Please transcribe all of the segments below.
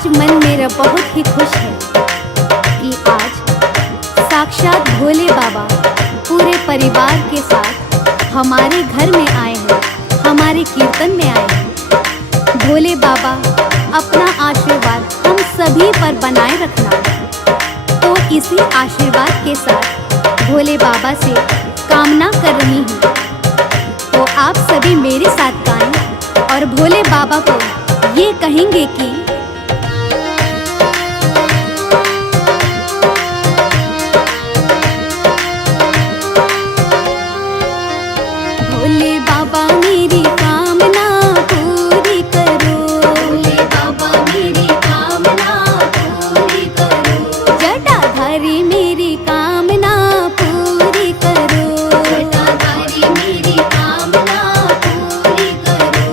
आज मन मेरा बहुत ही खुश है कि आज साक्षात भोले बाबा पूरे परिवार के साथ हमारे घर में आए हैं, हमारे कीर्तन में आए हैं। भोले बाबा अपना आशीर्वाद हम सभी पर बनाए रखना। तो इसी आशीर्वाद के साथ भोले बाबा से कामना कर रही हूँ। तो आप सभी मेरे साथ गाएं और भोले बाबा को ये कहेंगे कि भोले बाबा मेरी कामना पूरी करो, भोले बाबा मेरी कामना पूरी करो, जटाधारी मेरी कामना पूरी करो, जटाधारी मेरी कामना पूरी करो,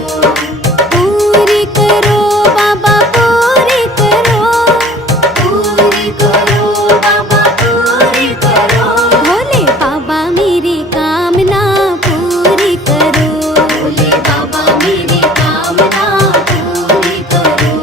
पूरी करो बाबा पूरी करो, पूरी करो बाबा पूरी करो, भोले बाबा मेरी कामना पूरी करो, भोले बाबा मेरी कामना पूरी करो।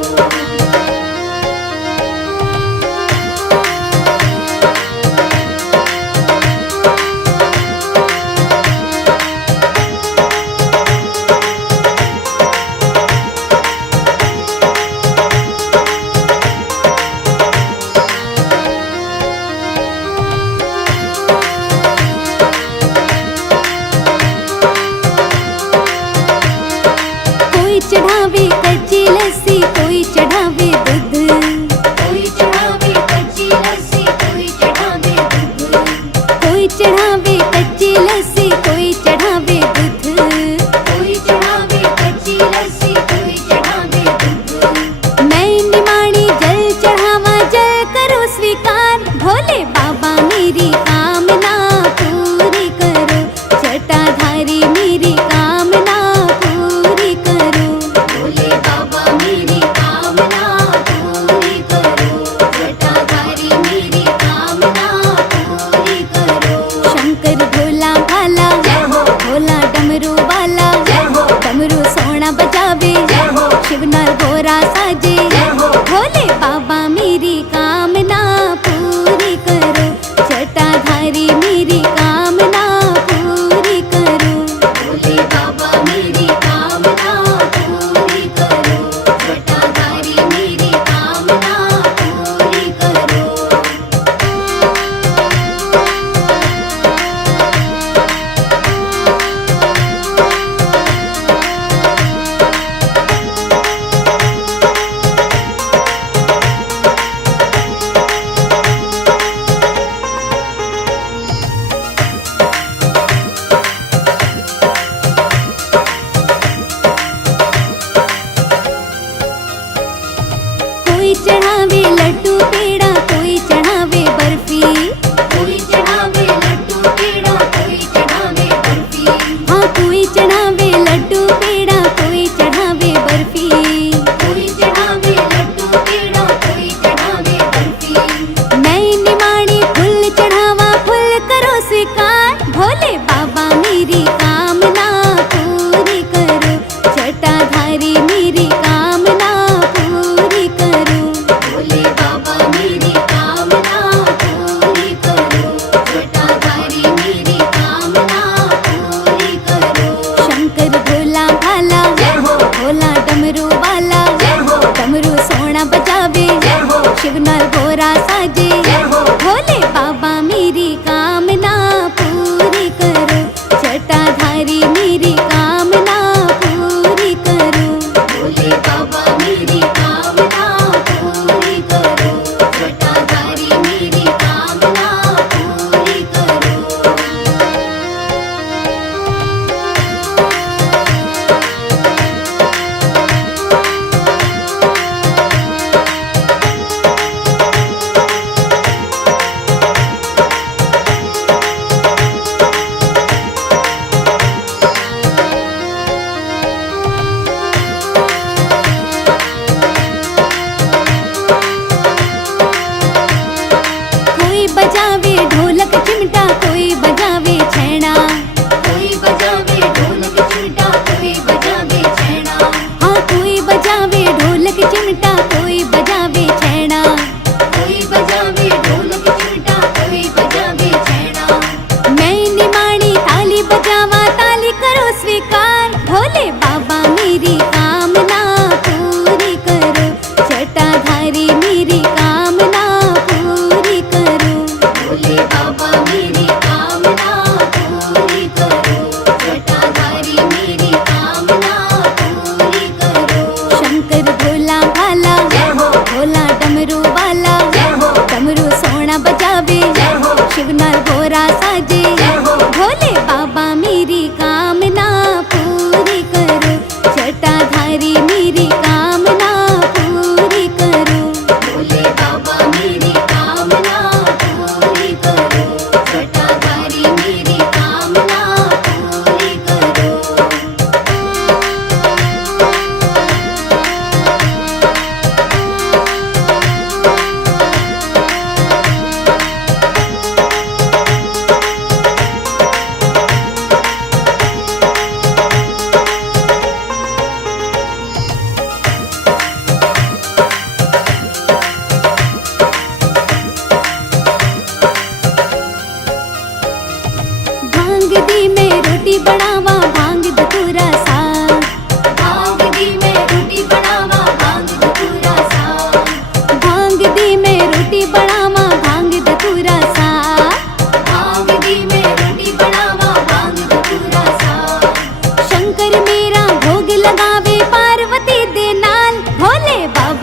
कोई चढ़ावे कच्ची लस्सी, कोई चढ़ावे दूध, कोई चढ़ावे कच्ची लस्सी, कोई चढ़ावे दूध, कोई चढ़ावे कच्ची लस्सी, कोई चढ़ावे दूध, कोई चढ़ावे कच्ची लस्सी, कोई चढ़ावे दूध। मैं निमाणी जल चढ़ावा, जल करो स्वीकार, भोले बाबा मेरी कामना पूरी करो, जटाधारी मेरी कामना पूरी करो, भोले बाबा मेरी कामना पूरी करो, जटाधारी मेरी कामना पूरी करो। शंकर भोला भाला जय हो, भोला डमरू वाला जय हो, डमरू सोना बजावे जय हो, शिवनार गोरा साजे जय हो, भोले बाबा मेरी कामना पूरी करो, जटाधारी मेरी कामना पूरी करो, भोले बाबा मेरी कामना पूरी करो, जटाधारी मेरी कामना पूरी करो। कोई चढ़ावे लड्डू पेड़ा, कोई चढ़ावे बर्फी, कोई चढ़ावे लड्डू पेड़ा, कोई चढ़ावे बर्फी, हाँ कोई चढ़ावे लड्डू पेड़ा, कोई चढ़ावे बर्फी, कोई चढ़ावे लड्डू पेड़ा, कोई चढ़ावे बर्फी। मैं निमाणी फूल चढ़ावा, फूल करो स्वीकार, भोले बाबा मेरी कामना पूरी करो, जटाधारी मेरी कामना पूरी करो, भोले बाबा मेरी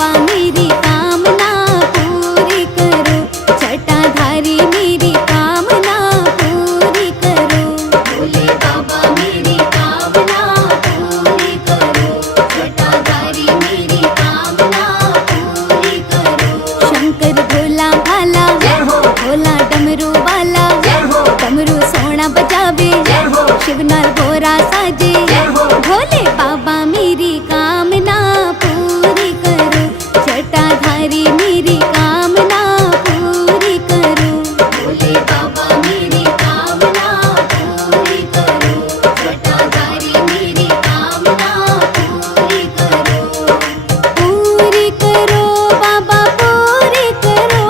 बाबा मेरी कामना पूरी करो, जटाधारी मेरी कामना पूरी करो। भोले बाबा मेरी कामना पूरी करो, जटाधारी मेरी कामना पूरी करो। शंकर भोला भाला, भोला डमरू वाला, डमरू सोना बजावे, शिवनार भोरा साजे। भोले बाबा मेरी कामना पूरी करो, जटाधारी मेरी कामना पूरी करो। भोले बाबा मेरी कामना पूरी करो, जटाधारी मेरी कामना पूरी करो। पूरी करो बाबा पूरी करो,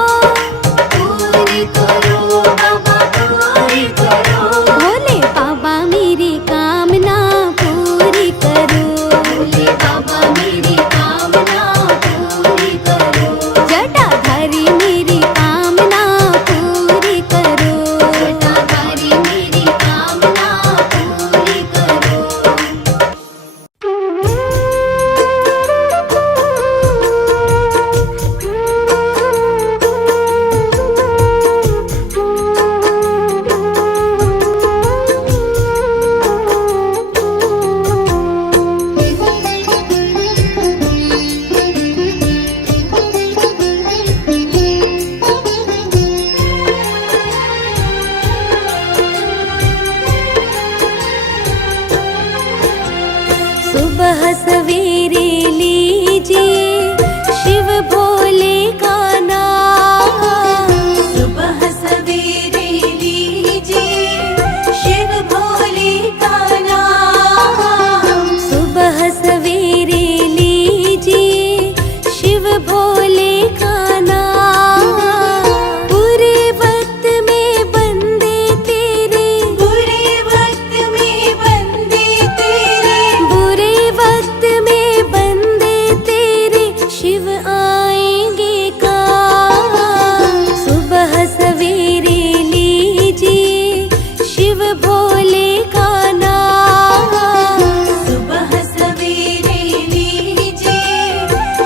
पूरी करो बाबा पूरी करो। भोले बाबा मेरी कामना पूरी करो, भोले बाबा मेरी कामना पूरी करो। जटाधारी मेरी कामना पूरी करो, जटाधारी मेरी कामना पूरी करो। सुबह सवेरे लीजिए शिव भोले का नाम, सुबह सवेरे लीजिए शिव भोले का नाम। सुबह सवेरे लीजिए शिव भोले का नाम। बुरे वक्त में बंदे तेरे, बुरे वक्त में बंदे तेरे, बुरे वक्त में बंदे तेरे शिव आएंगे काम। सुबह सवेरे लीजिए शिव भोले का नाम, सुबह सवेरे लीजिए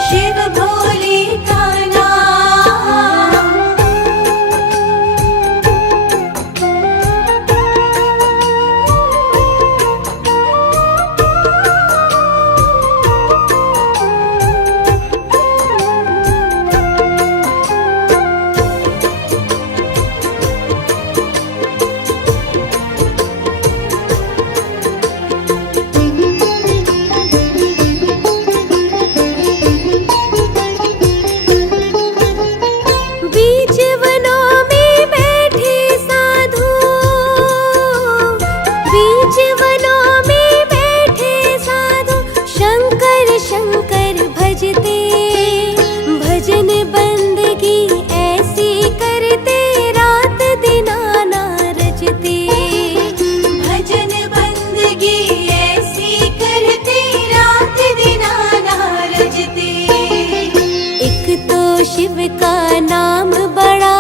शिव भोले का नाम। बीच वनों में बैठे साधु, बीच वनों में बैठे साधु, शंकर शंकर भजते। भजन बंदगी ऐसी करते, रात दिन आना रचते। भजन बंदगी ऐसी करते, रात दिन आना रचते। एक तो शिव का नाम बड़ा,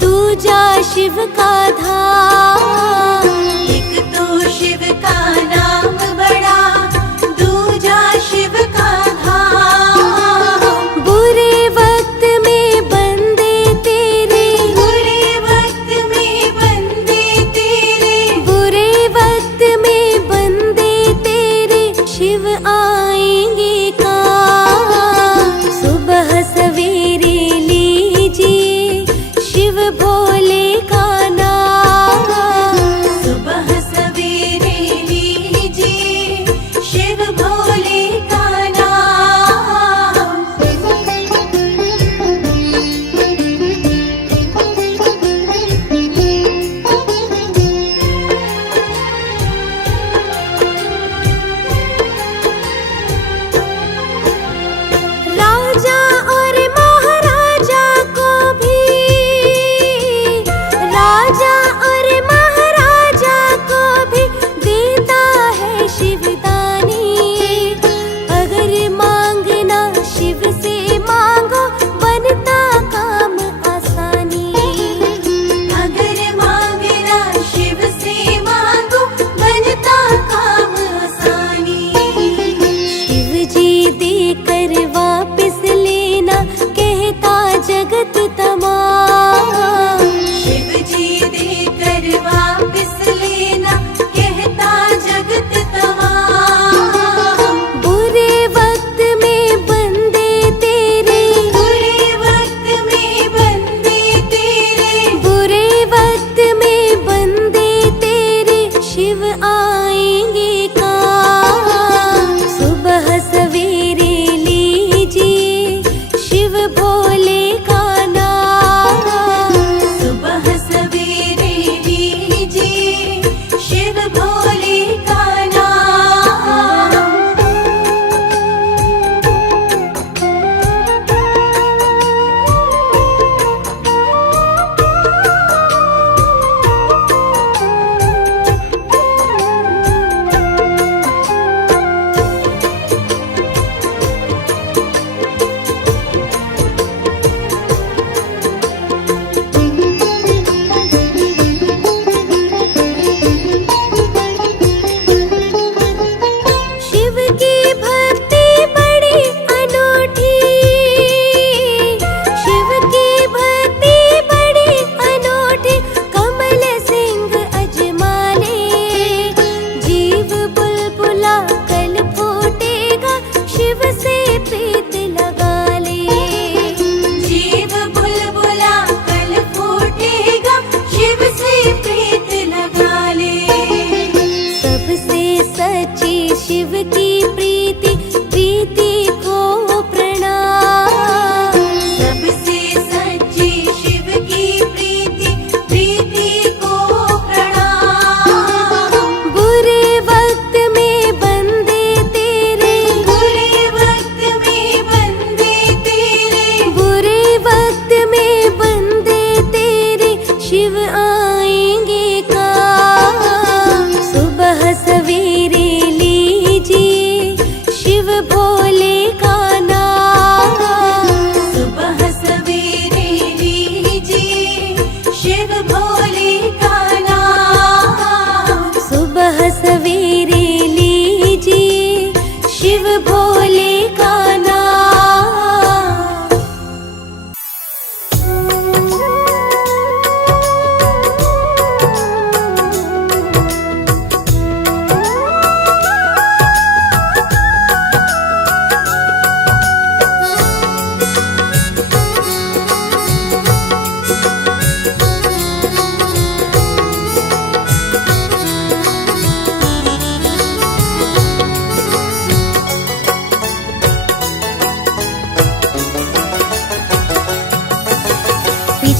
दूजा शिव का धाम। एक तो शिव का नाम बड़ा, दूजा शिव का धाम। बुरे वक्त में बंदे तेरे, बुरे वक्त में बंदे तेरे, बुरे वक्त में बंदे तेरे शिव आएंगे काम। सुबह सवेरे लीजिए शिव भोले का नाम, सुबह सवेरे लीजिए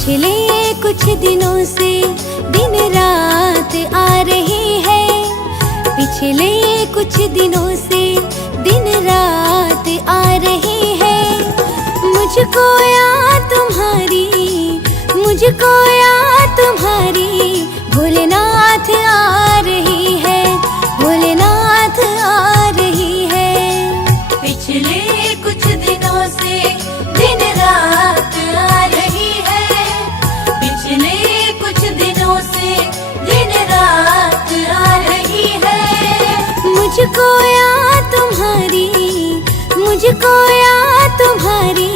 पिछले कुछ दिनों से दिन रात आ रही है, पिछले कुछ दिनों से दिन रात आ रही है। मुझको याद तुम्हारी, मुझको याद तुम्हारी भोलेनाथ आ रही है, भोलेनाथ आ रही है। पिछले कुछ दिनों से दिन रात आ रही है, पिछले कुछ दिनों से दिन रात आ रही है। मुझको याद तुम्हारी, मुझको याद तुम्हारी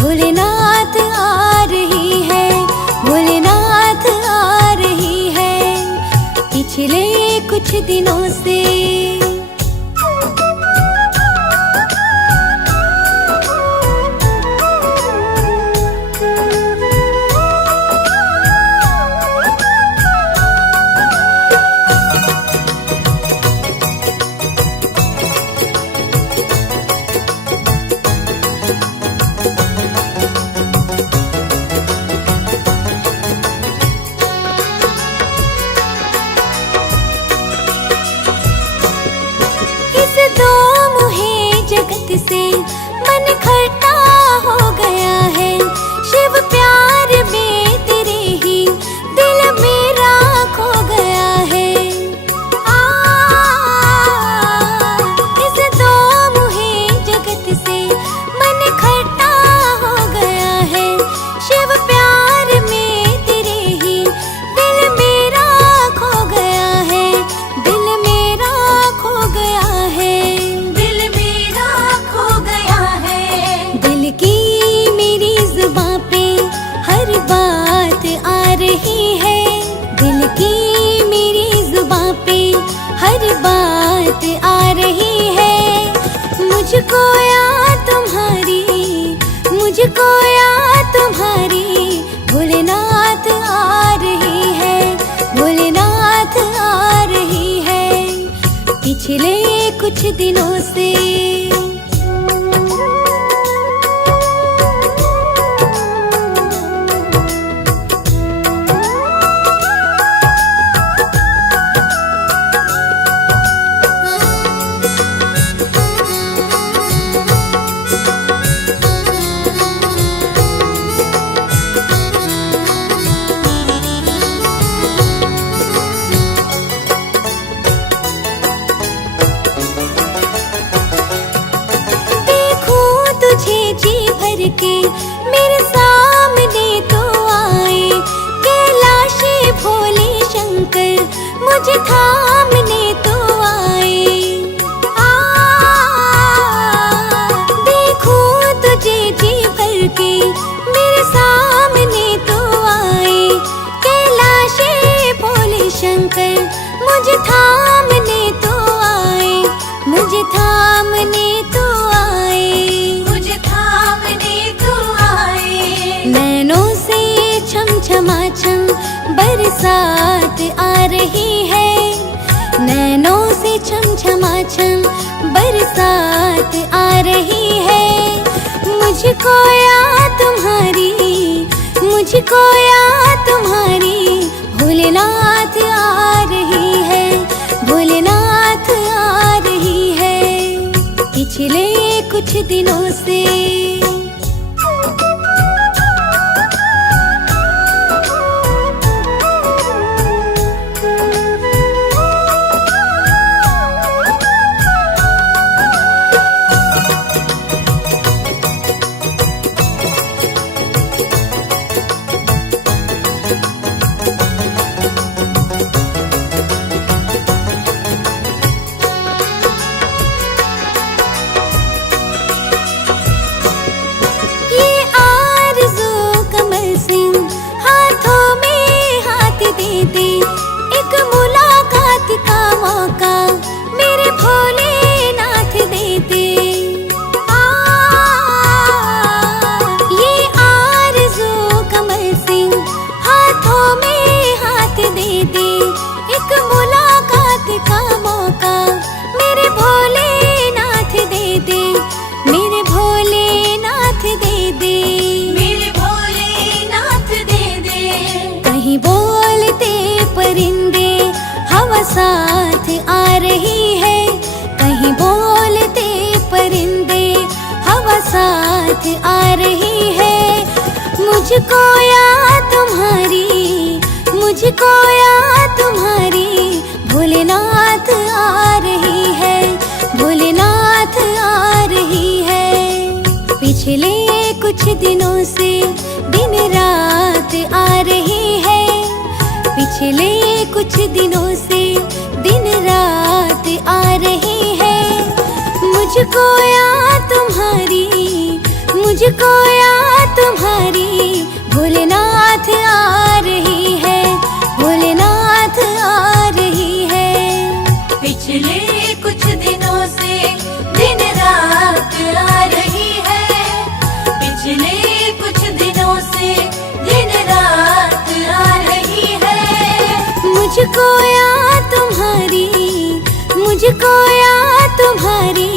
भोलेनाथ आ रही है, भोलेनाथ आ रही है। पिछले कुछ दिनों से से मन खट्टा हो गया है, शिव प्यार में तेरे ही दिल मेरा खो गया है। इस दो मुहे जगत से मन खट्टा हो गया है, शिव प्यार में तेरे ही दिल मेरा खो गया है, दिल मेरा खो गया है। दिल की मेरी जुबां पे हर बात आ रही है, दिल की मेरी जुबां पे हर बात आ रही है। मुझको याद तुम्हारी, मुझको याद तुम्हारी भोलेनाथ आ रही है, भोलेनाथ आ रही है। पिछले कुछ दिनों से के मेरे सामने तो आए, कैलाशी भोले शंकर मुझे थामने तो आए। देखूं तुझे जी भर के मेरे सामने तो आए, कैलाशी भोले शंकर मुझे थामने तो आए, मुझे थामने तो आए। नैनों से छम छमाछम बरसात आ रही है, नैनों से छम छमाछम बरसात आ रही है। मुझको याद तुम्हारी, मुझको याद तुम्हारी भोलेनाथ आ रही है, भोलेनाथ आ रही है। पिछले कुछ दिनों से भोलेनाथ आ रही है। मुझको याद तुम्हारी, मुझको याद तुम्हारी, भोलेनाथ आ रही है, भोलेनाथ आ रही है। पिछले कुछ दिनों से दिन रात आ रही है, पिछले कुछ दिनों से दिन रात आ रही है। मुझको याद तुम्हारी, मुझको याद तुम्हारी, भोलेनाथ आ रही है, भोलेनाथ आ रही है। पिछले कुछ दिनों से दिन रात आ रही है, पिछले कुछ दिनों से दिन रात आ रही है। मुझको याद तुम्हारी, मुझको याद तुम्हारी,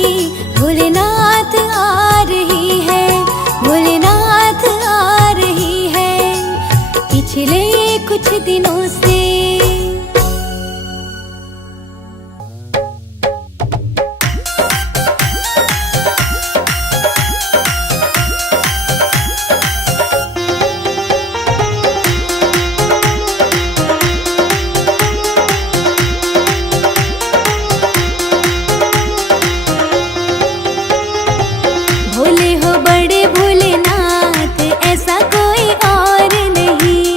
भोलेनाथ आ रही है, भोलेनाथ आ रही है। पिछले कुछ दिनों से। भोले हो बड़े भोलेनाथ, ऐसा कोई और नहीं।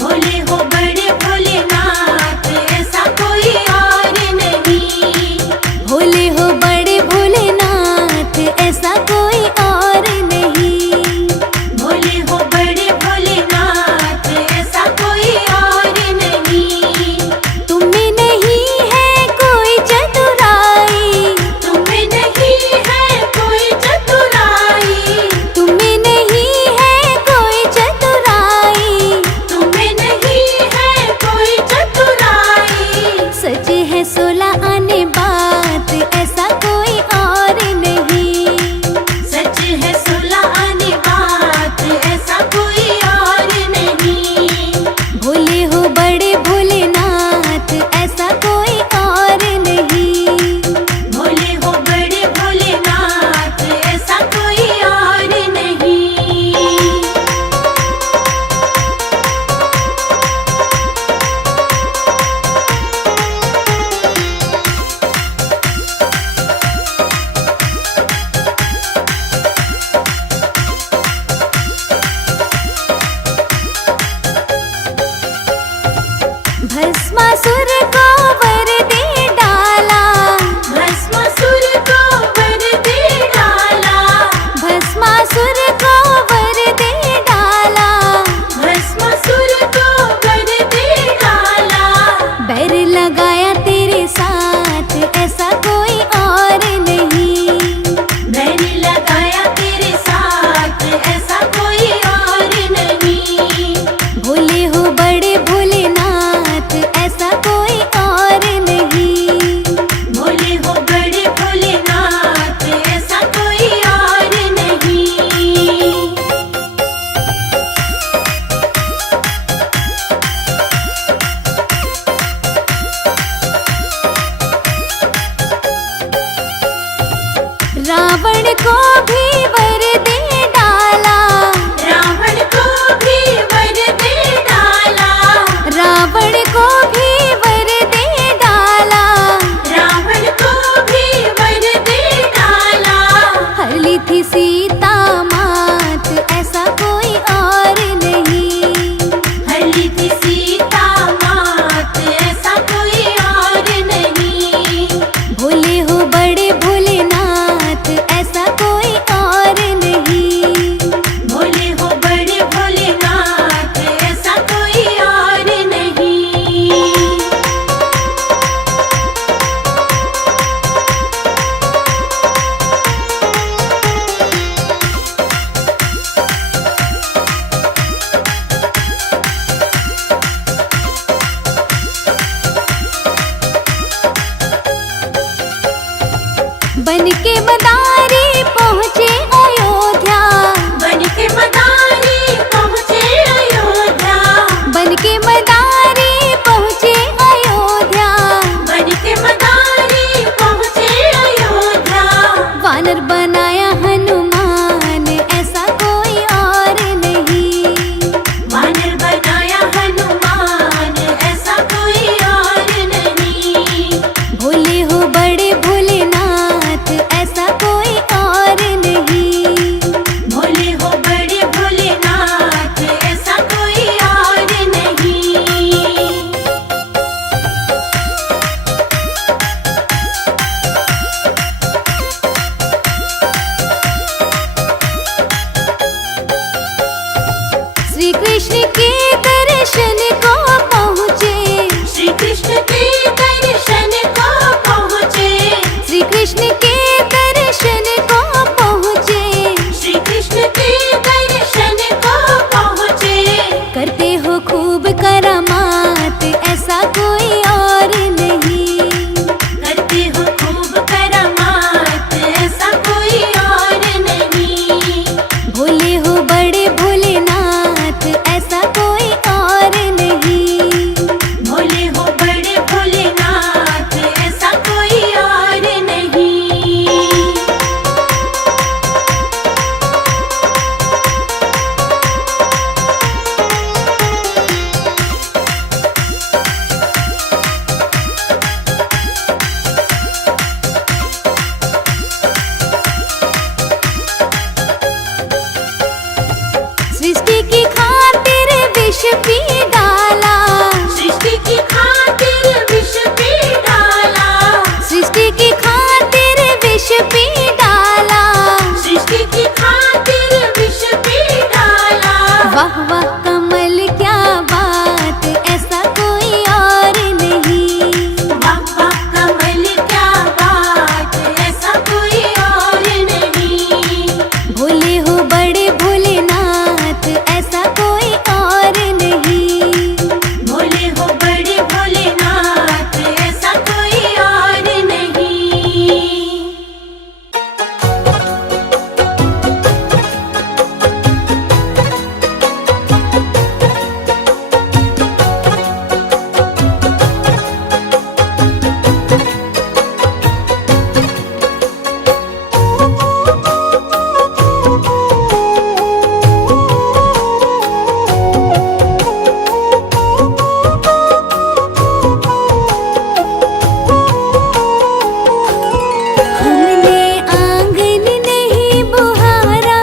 भोले हो बड़े भोलेनाथ, ऐसा कोई और नहीं। भोले हो बड़े भोलेनाथ, ऐसा कोई और नहीं। भोले हो बड़े भोलेनाथ, ऐसा कोई और नहीं। तुम में नहीं है कोई चतुराई, तुम में नहीं है कोई चतुराई, तुम में नहीं है कोई चतुराई। तुम में नहीं है कोई चतुराई। सच है 16 आने बात, ऐसा कोई और नहीं। सच है 16 आने बात, ऐसा कोई और नहीं। भोले हो बड़े भोलेनाथ, ऐसा कोई और नहीं। भोले हो बड़े भोलेनाथ, ऐसा कोई और नहीं। भस्मासुर को वर दे डाला, भस्मासुर को वर दे डाला, भस्मासुर को वर दे डाला। भस्मासुर को वर दे डाला। बैर लगाया तेरे साथ, ऐसा कोई और नहीं। बैर लगाया तेरे साथ, ऐसा कोई और नहीं। भोले हो बड़े भोलेनाथ, ऐसा कोई के दर्शन को पहुँचे, श्री कृष्ण के दर्शन को पहुँचे, श्री कृष्ण के दर्शन को पहुँचे, श्री कृष्ण के दर्शन को पहुँचे। करते हो खूब करामात ऐसा कोई और नहीं, करते हो खूब करामात ऐसा कोई और नहीं। भोले हो बड़े भोलेनाथ ऐसा कोई और नहीं, भोले हो बड़े भोलेनाथ ऐसा कोई और नहीं। सृष्टि की खातिर विष पी डाला, सृष्टि की खातिर विष पी डाला, सृष्टि की खातिर विष पी डाला, सृष्टि की खातिर विष पी डाला। वाह वाह कमल क्या बात ऐसा कोई और नहीं, वाह वाह कमल क्या बात ऐसा कोई और नहीं। भोले हो बड़े भोलेनाथ ऐसा कोई और नहीं, भोले हो बड़े भोलेनाथ ऐसा कोई और नहीं। हमने आंगन नहीं बुहारा,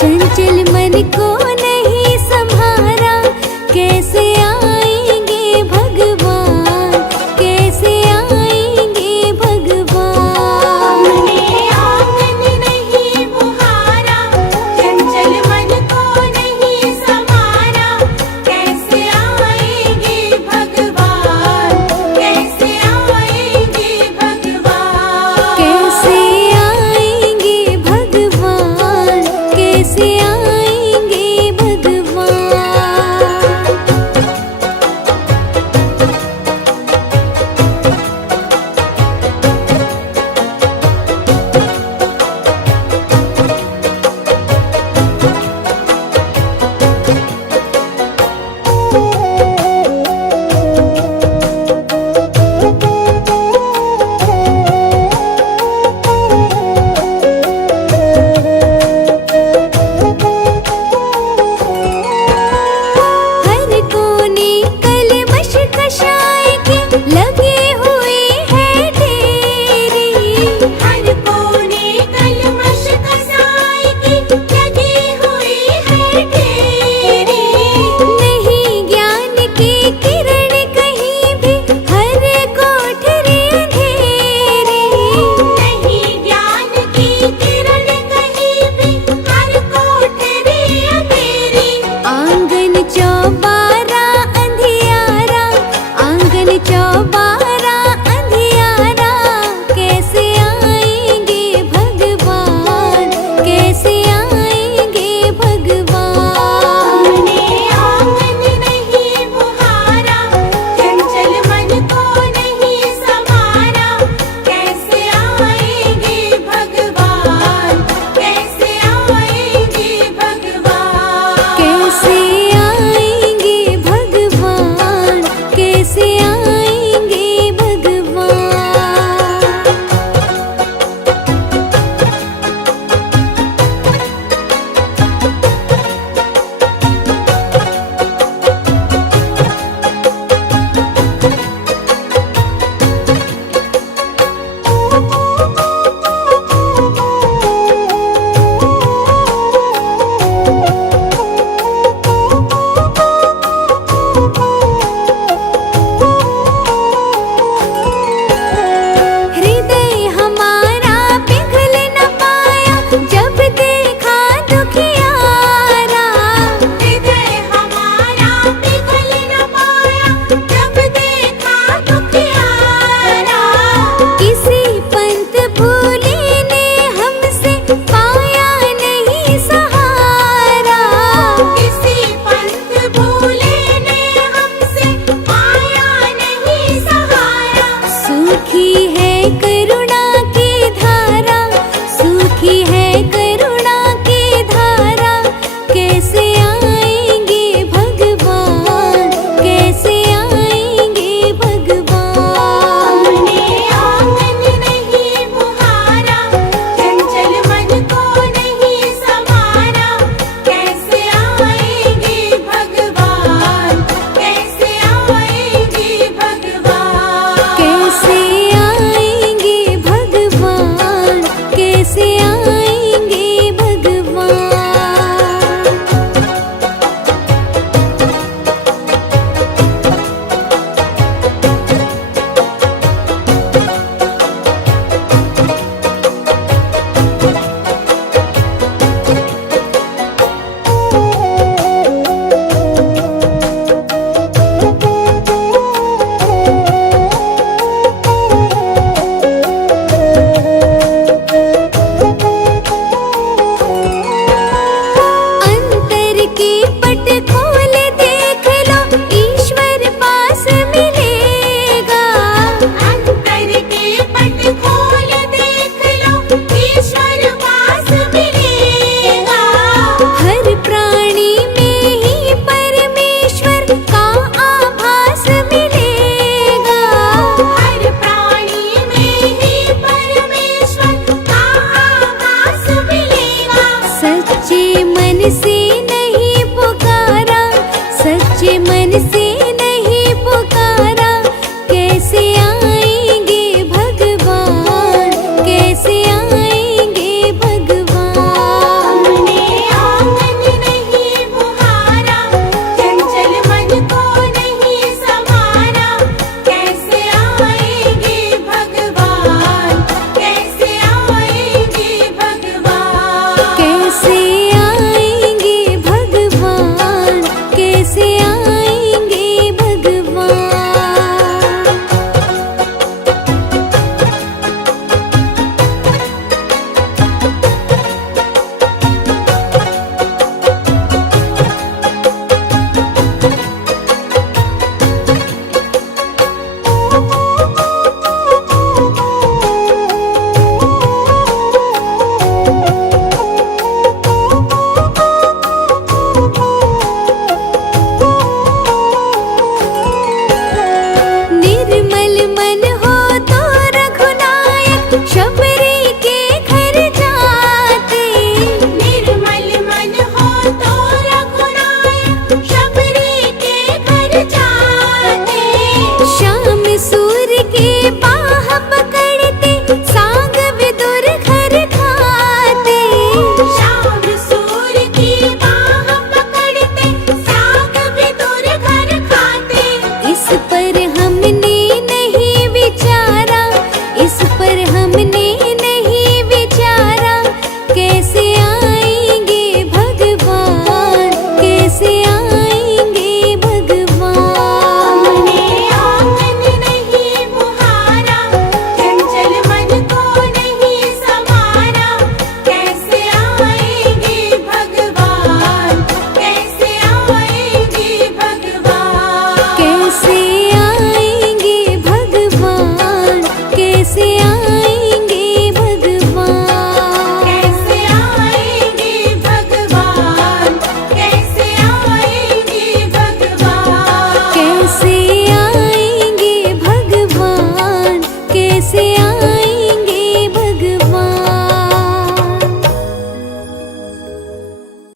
चंचल मन को नहीं संभारा, कैसे आएंगे भगवान, कैसे आएंगे भगवान। हमने आंगन नहीं बुहारा, चंचल मन को नहीं संभारा, कैसे आएंगे भगवान, कैसे आएंगे भगवान। कैसे आएंगे भगवान, कैसे आएंगे भगवान। से